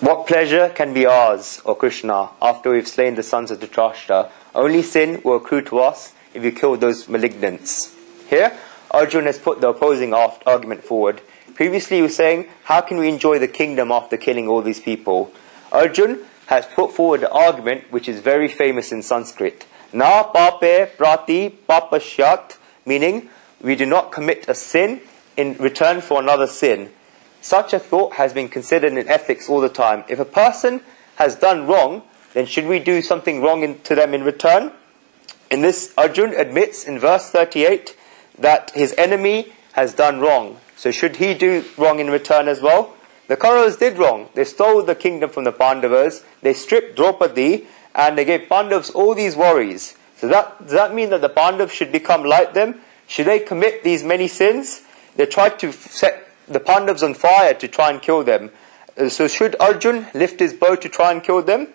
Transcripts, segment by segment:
What pleasure can be ours, O Krishna, after we've slain the sons of Dhṛtarāṣṭra? Only sin will accrue to us if you kill those malignants. Here, Arjuna has put the opposing argument forward. Previously he was saying, how can we enjoy the kingdom after killing all these people? Arjuna has put forward an argument which is very famous in Sanskrit. Na pape prati papashyat, meaning we do not commit a sin in return for another sin. Such a thought has been considered in ethics all the time. If a person has done wrong, then should we do something wrong to them in return? In this, Arjuna admits in verse 38 that his enemy has done wrong. So should he do wrong in return as well? The Kauravas did wrong. They stole the kingdom from the Pandavas. They stripped Draupadi and they gave Pandavas all these worries. So does that mean that the Pandavas should become like them? Should they commit these many sins? They tried to set the Pandavas on fire to try and kill them. So should Arjuna lift his bow to try and kill them?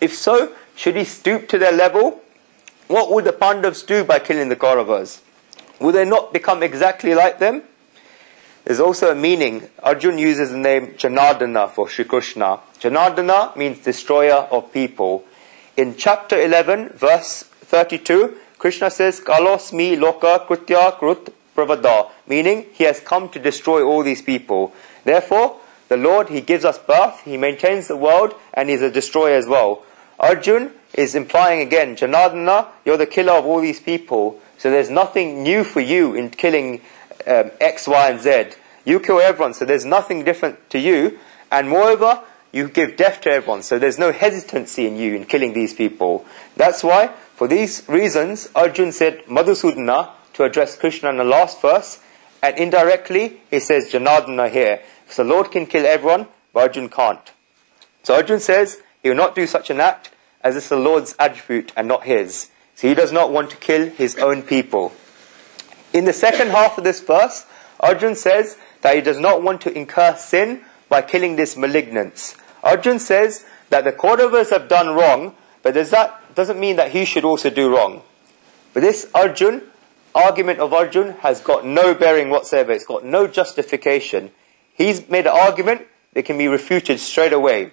If so, should he stoop to their level? What would the Pandavas do by killing the Kauravas? Would they not become exactly like them? There's also a meaning. Arjuna uses the name Janardana for Sri Krishna. Janardana means destroyer of people. In chapter 11, verse 32, Krishna says, Kalosmi loka krutya krut pravada, meaning he has come to destroy all these people. Therefore, the Lord, he gives us birth, he maintains the world, and he's a destroyer as well. Arjuna is implying again, Janardana, you're the killer of all these people, so there's nothing new for you in killing X, Y, and Z. You kill everyone, so there's nothing different to you, and moreover, you give death to everyone, so there's no hesitancy in you in killing these people. That's why, for these reasons, Arjuna said Madhusudana to address Krishna in the last verse, and indirectly, he says Janardana here. So the Lord can kill everyone, but Arjuna can't. So Arjuna says he will not do such an act, as it's the Lord's attribute and not his. So he does not want to kill his own people. In the second half of this verse, Arjuna says that he does not want to incur sin by killing these malignants. Arjuna says that the Kauravas have done wrong, but that doesn't mean that he should also do wrong. But this argument of Arjuna has got no bearing whatsoever. It's got no justification. He's made an argument that can be refuted straight away.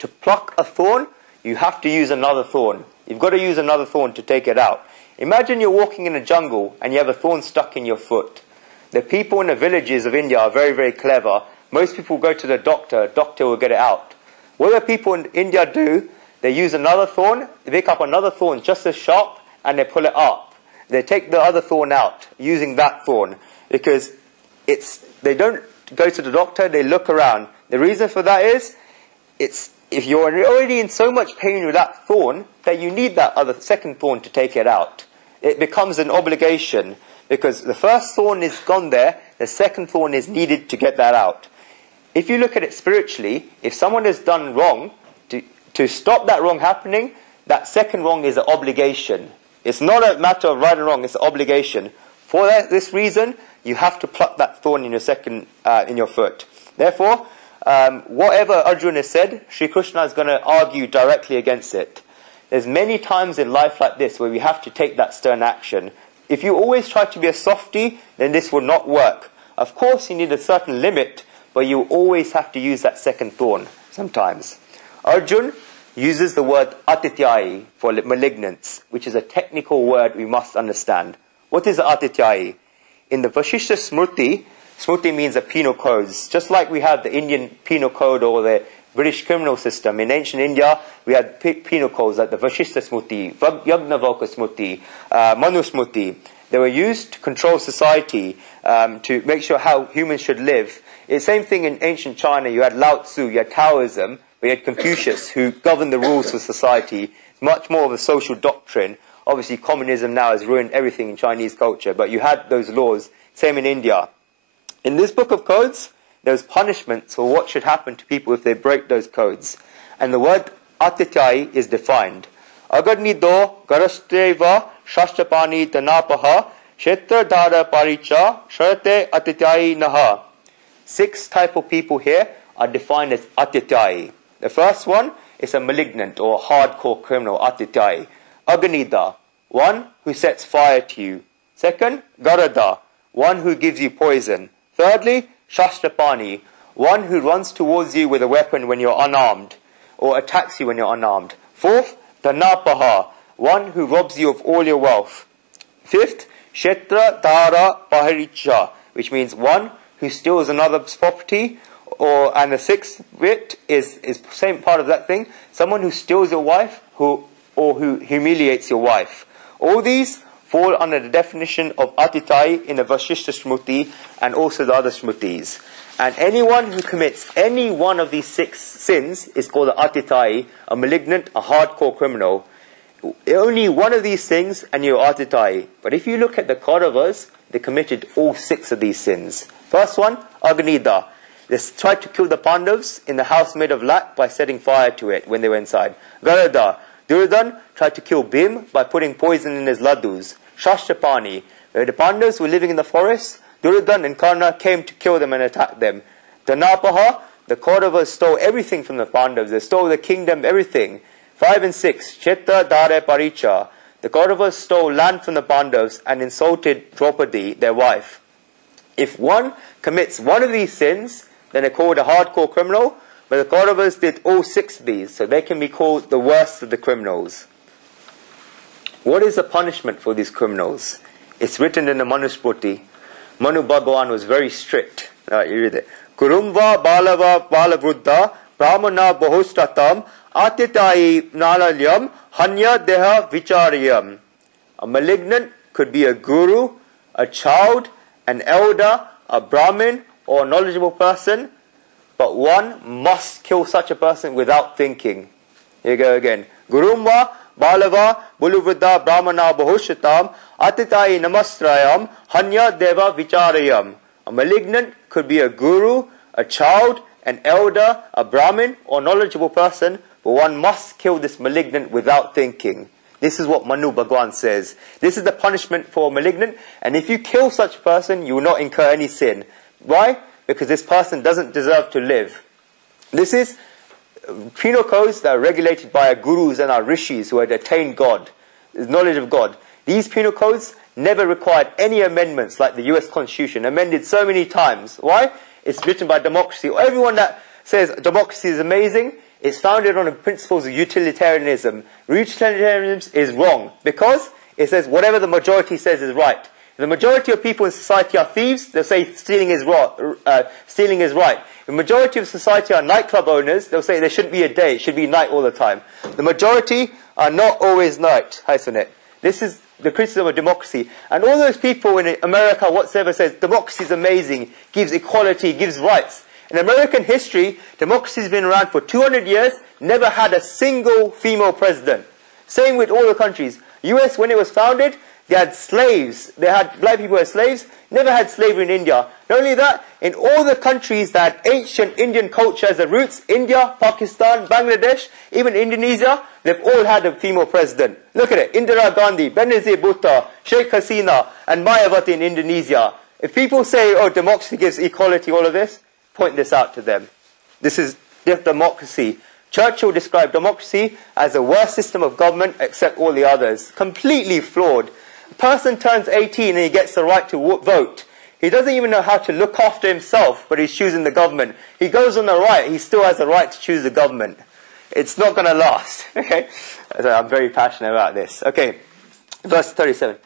To pluck a thorn, you have to use another thorn. You've got to use another thorn to take it out. Imagine you're walking in a jungle and you have a thorn stuck in your foot. The people in the villages of India are very, very clever. Most people go to the doctor will get it out. What do people in India do? They use another thorn, they pick up another thorn just as sharp, and they pull it up. They take the other thorn out using that thorn, because they don't go to the doctor, they look around. The reason for that is, if you're already in so much pain with that thorn, that you need that second thorn to take it out. It becomes an obligation, because the first thorn is gone there, the second thorn is needed to get that out. If you look at it spiritually, if someone has done wrong, to stop that wrong happening, that second wrong is an obligation. It's not a matter of right and wrong, it's an obligation. For this reason, you have to pluck that thorn in your foot. Therefore, whatever Arjuna has said, Sri Krishna is going to argue directly against it. There's many times in life like this where we have to take that stern action. If you always try to be a softie, then this will not work. Of course, you need a certain limit, but you always have to use that second thorn sometimes. Arjuna uses the word atityai for malignants, which is a technical word we must understand. What is atityai? In the Vasishtha Smriti, Smriti means a penal codes. Just like we have the Indian penal code or the British criminal system, in ancient India, we had penal codes like the Vasishtha Smriti, Yagnavalkya Smriti, Manu Smriti. They were used to control society, to make sure how humans should live. It's the same thing in ancient China. You had Lao Tzu, you had Taoism, we had Confucius, who governed the rules for society. Much more of a social doctrine. Obviously, communism now has ruined everything in Chinese culture, but you had those laws. Same in India. In this book of codes, there's punishments for what should happen to people if they break those codes. And the word atityai is defined. Agarnido garasteva shashtapani tanapaha kshetra paricha sharate atityai naha. 6 type of people here are defined as atityai. The first one is a malignant or a hardcore criminal, atityai. Aganida, one who sets fire to you. Second, garada, one who gives you poison. Thirdly, shastrapani, one who runs towards you with a weapon when you're unarmed, or attacks you when you're unarmed. Fourth, dhanapaha, one who robs you of all your wealth. Fifth, Dhṛtarāṣṭra, which means one who steals another's property, and the sixth bit is same part of that thing, someone who steals your wife, or who humiliates your wife. All these fall under the definition of atitai in the Vasishtha Smriti and also the other Smritis. And anyone who commits any one of these 6 sins is called an atitai, a malignant, a hardcore criminal. Only one of these things and you're atitai. But if you look at the Kauravas, they committed all 6 of these sins. First one, Agnida. They tried to kill the Pandavas in the house made of lac by setting fire to it when they were inside. Garada. Duryodhana tried to kill Bhim by putting poison in his ladus. Shashtapani. Where the Pandavas were living in the forest, Duryodhana and Karna came to kill them and attack them. Dhanapaha. The Kauravas stole everything from the Pandavas. They stole the kingdom, everything. 5 and 6. Chitta Dhare Paricha. The Kauravas stole land from the Pandavas and insulted Draupadi, their wife. If one commits one of these sins, then they're called a hardcore criminal. But the Kauravas did all 6 of these, so they can be called the worst of the criminals. What is the punishment for these criminals? It's written in the Manusmriti. Manu Bhagavan was very strict. You read it. Kurumva balava balavruddha brahmana bahustatam atitai nalalyam hanya deha vicharyam. A malignant could be a guru, a child, an elder, a Brahmin, or a knowledgeable person, but one must kill such a person without thinking. Here you go again. Gurumva, Balava, Buluvruddha, Brahmana, Bahushatam, Atitai Namastrayam, Hanya Deva Vicharayam. A malignant could be a guru, a child, an elder, a Brahmin, or knowledgeable person, but one must kill this malignant without thinking. This is what Manu Bhagavan says. This is the punishment for a malignant, and if you kill such a person, you will not incur any sin. Why? Because this person doesn't deserve to live. This is penal codes that are regulated by our gurus and our rishis who had attained God, knowledge of God. These penal codes never required any amendments like the US Constitution, amended so many times. Why? It's written by democracy. Everyone that says democracy is amazing is founded on the principles of utilitarianism. Utilitarianism is wrong because it says whatever the majority says is right. If the majority of people in society are thieves, they'll say stealing is right. If the majority of society are nightclub owners, they'll say there shouldn't be a day, it should be night all the time. The majority are not always night. Hi, Sonet. This is the criticism of democracy. And all those people in America, whatsoever, says democracy is amazing, gives equality, gives rights. In American history, democracy has been around for 200 years, never had a single female president. Same with all the countries. US, when it was founded, they had slaves. They had black people as slaves. Never had slavery in India. Not only that, in all the countries that had ancient Indian culture as their roots, India, Pakistan, Bangladesh, even Indonesia, they've all had a female president. Look at it. Indira Gandhi, Benazir Bhutto, Sheikh Hasina, and Mayawati in Indonesia. If people say, oh, democracy gives equality, all of this, point this out to them. This is democracy. Churchill described democracy as the worst system of government except all the others. Completely flawed. A person turns 18 and he gets the right to vote. He doesn't even know how to look after himself, but he's choosing the government. He goes on the right, he still has the right to choose the government. It's not going to last. Okay? So I'm very passionate about this. Okay, verse 37.